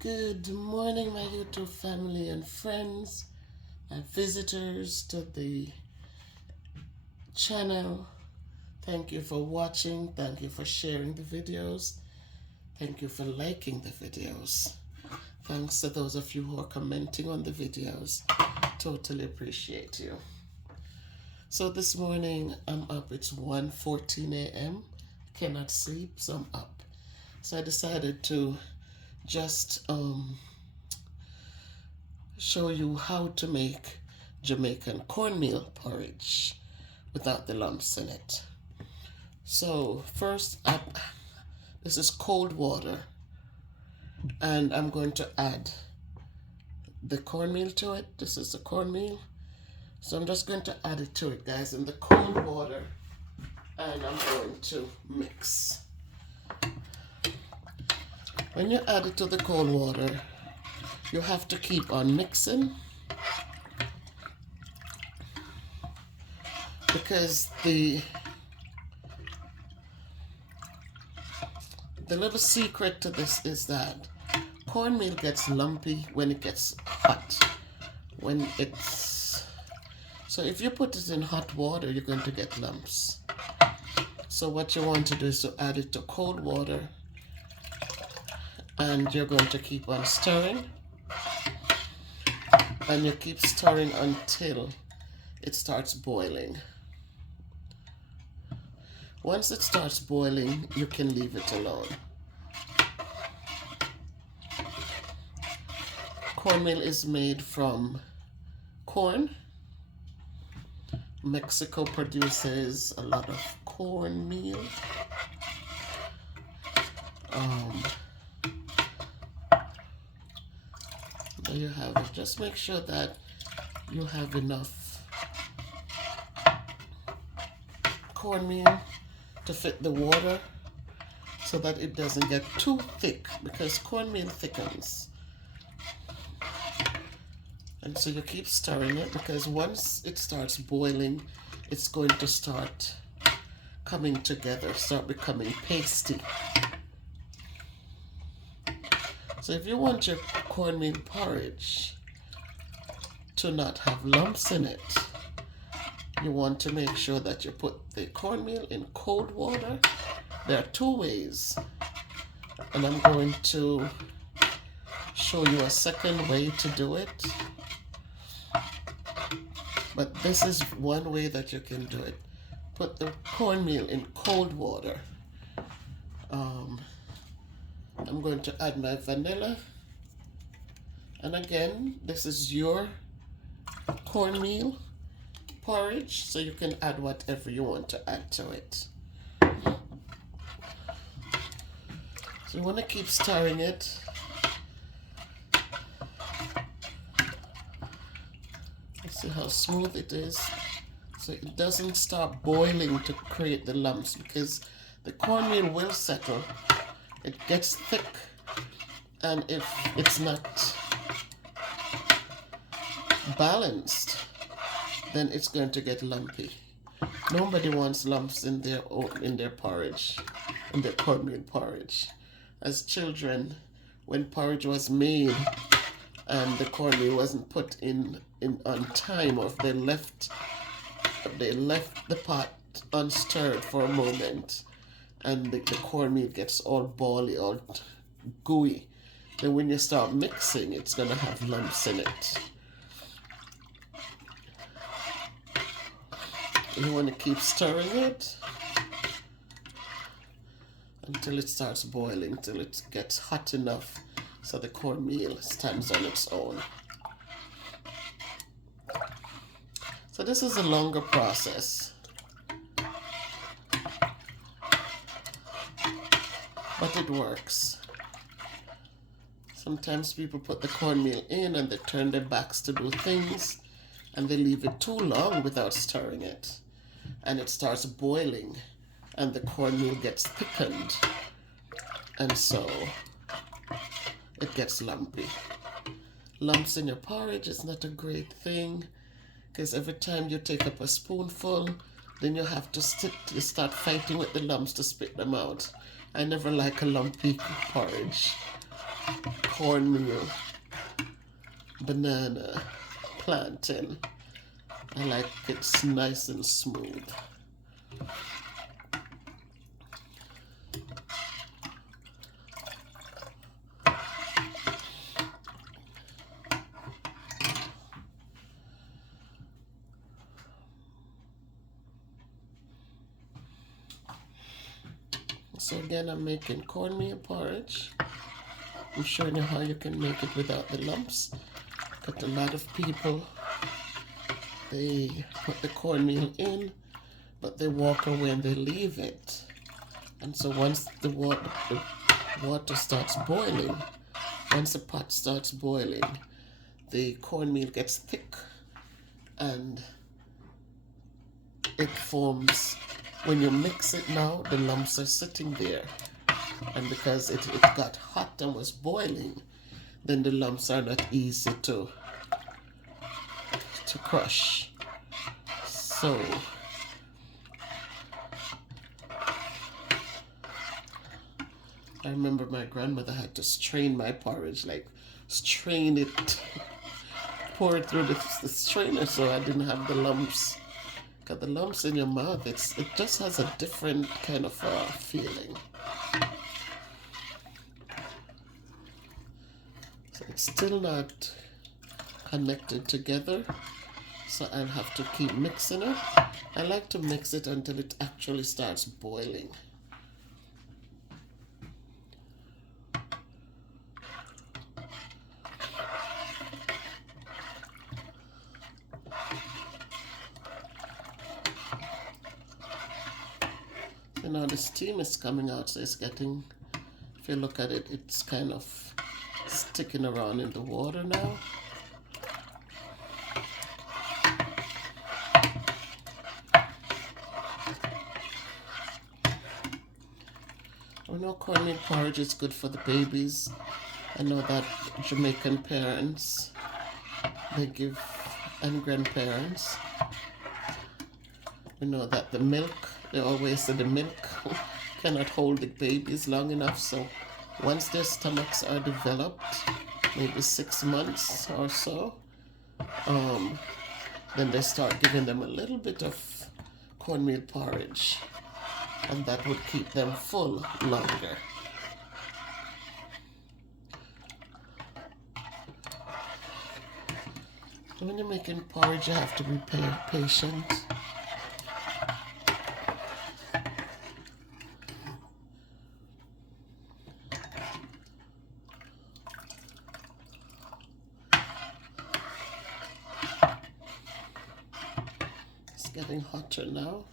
Good morning, my YouTube family and friends and visitors to the channel. Thank you for watching. Thank you for sharing the videos. Thank you for liking the videos. Thanks to those of you who are commenting on the videos. Totally appreciate you. So this morning I'm up. It's 1:14 a.m. Cannot sleep, so I'm up. So I decided to just show you how to make Jamaican cornmeal porridge without the lumps in it. So first, this is cold water, and I'm going to add the cornmeal to it. This is the cornmeal. So I'm just going to add it to it, guys, in the cold water, and I'm going to mix. When you add it to the cold water, you have to keep on mixing, because the little secret to this is that cornmeal gets lumpy when it gets hot. So if you put it in hot water, you're going to get lumps. So what you want to do is to add it to cold water, and you're going to keep on stirring, and you keep stirring until it starts boiling. Once it starts boiling, you can leave it alone. Cornmeal is made from corn. Mexico produces a lot of cornmeal. There you have it. Just make sure that you have enough cornmeal to fit the water so that it doesn't get too thick, because cornmeal thickens. And so you keep stirring it, because once it starts boiling, it's going to start coming together, start becoming pasty. So if you want your cornmeal porridge to not have lumps in it, you want to make sure that you put the cornmeal in cold water. There are two ways, and I'm going to show you a second way to do it. But this is one way that you can do it. Put the cornmeal in cold water. I'm going to add my vanilla. And again, this is your cornmeal porridge, so you can add whatever you want to add to it. So you want to keep stirring it. See how smooth it is, so it doesn't start boiling to create the lumps, because the cornmeal will settle. It gets thick, and if it's not balanced, then it's going to get lumpy. Nobody wants lumps in their porridge, in their cornmeal porridge. As children, when porridge was made and the cornmeal wasn't put in on time, or if they left the pot unstirred for a moment, and the cornmeal gets all bally, all gooey, then when you start mixing, it's going to have lumps in it. You want to keep stirring it until it starts boiling, till it gets hot enough so the cornmeal stands on its own. So this is a longer process, but it works. Sometimes people put the cornmeal in and they turn their backs to do things, and they leave it too long without stirring it, and it starts boiling, and the cornmeal gets thickened, and so it gets lumpy. Lumps in your porridge is not a great thing, because every time you take up a spoonful, then you have to start fighting with the lumps to spit them out. I never like a lumpy porridge. cornmeal, banana, plantain. I like it's nice and smooth. So again, I'm making cornmeal porridge. I'm showing you how you can make it without the lumps. But a lot of people, they put the cornmeal in, but they walk away and they leave it. And so once the water starts boiling, once the pot starts boiling, the cornmeal gets thick and it forms. When you mix it now, the lumps are sitting there. And because it got hot and was boiling, then the lumps are not easy to crush. So I remember my grandmother had to strain my porridge, like strain it, pour it through the strainer so I didn't have the lumps. Because the lumps in your mouth, it just has a different kind of feeling. So it's still not connected together, so I'll have to keep mixing it. I like to mix it until it actually starts boiling. You know, the steam is coming out, so it's getting, if you look at it, it's kind of sticking around in the water now. I know cornmeal porridge is good for the babies. I know that Jamaican parents, they give, and grandparents, we know that the milk, they always say the milk cannot hold the babies long enough, so once their stomachs are developed, maybe 6 months or so, then they start giving them a little bit of cornmeal porridge, and that would keep them full longer. When you're making porridge, you have to be patient. It's getting hotter now.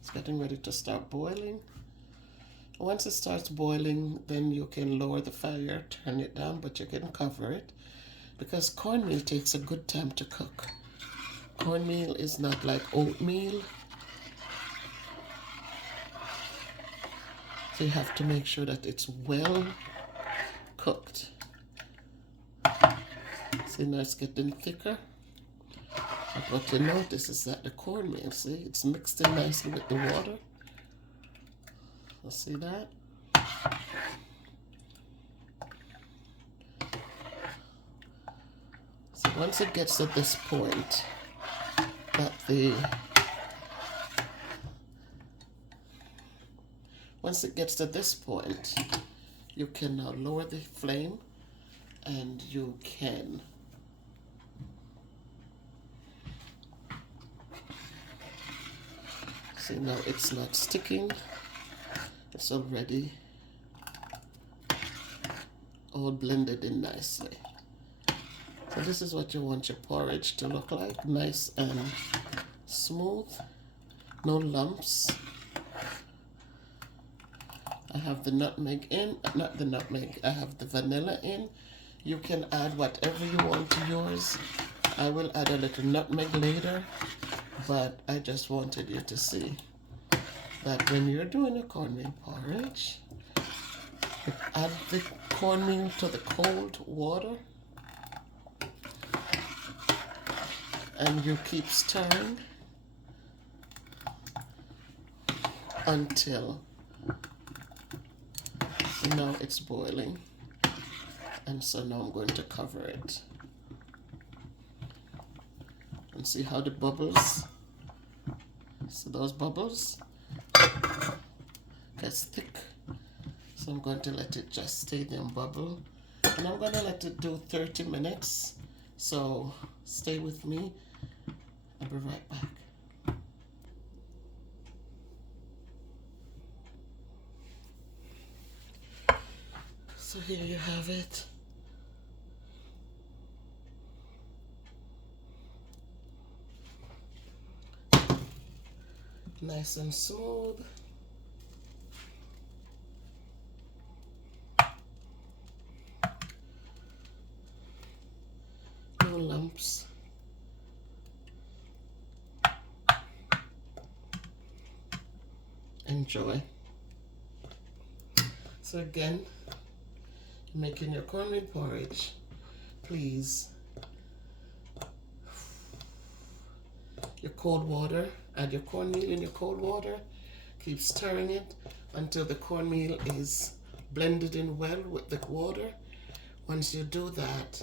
It's getting ready to start boiling. Once it starts boiling, then you can lower the fire, turn it down, but you can cover it, because cornmeal takes a good time to cook. Cornmeal is not like oatmeal, so you have to make sure that it's well cooked. See, now it's getting thicker. But what you notice is that the cornmeal, see, it's mixed in nicely with the water. You see that? So once it gets to this point, you can now lower the flame, and you can see, now it's not sticking. It's already all blended in nicely. So this is what you want your porridge to look like, nice and smooth, no lumps. I have the nutmeg in, not the nutmeg, I have the vanilla in. You can add whatever you want to yours. I will add a little nutmeg later, but I just wanted you to see that when you're doing a cornmeal porridge, you add the cornmeal to the cold water, and you keep stirring until now it's boiling, And so now I'm going to cover it. And see how the bubbles, so those bubbles gets thick. So I'm going to let it just stay there and bubble. And I'm going to let it do 30 minutes. So stay with me. I'll be right back. So here you have it. Nice and smooth. No lumps. Enjoy. So again, making your cornmeal porridge, please, your cold water, add your cornmeal in your cold water, keep stirring it until the cornmeal is blended in well with the water. Once you do that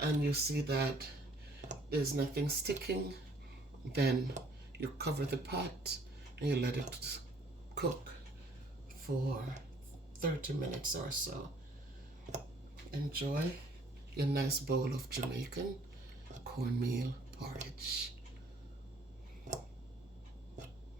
and you see that there's nothing sticking, then you cover the pot and you let it cook for 30 minutes or so. Enjoy your nice bowl of Jamaican cornmeal porridge.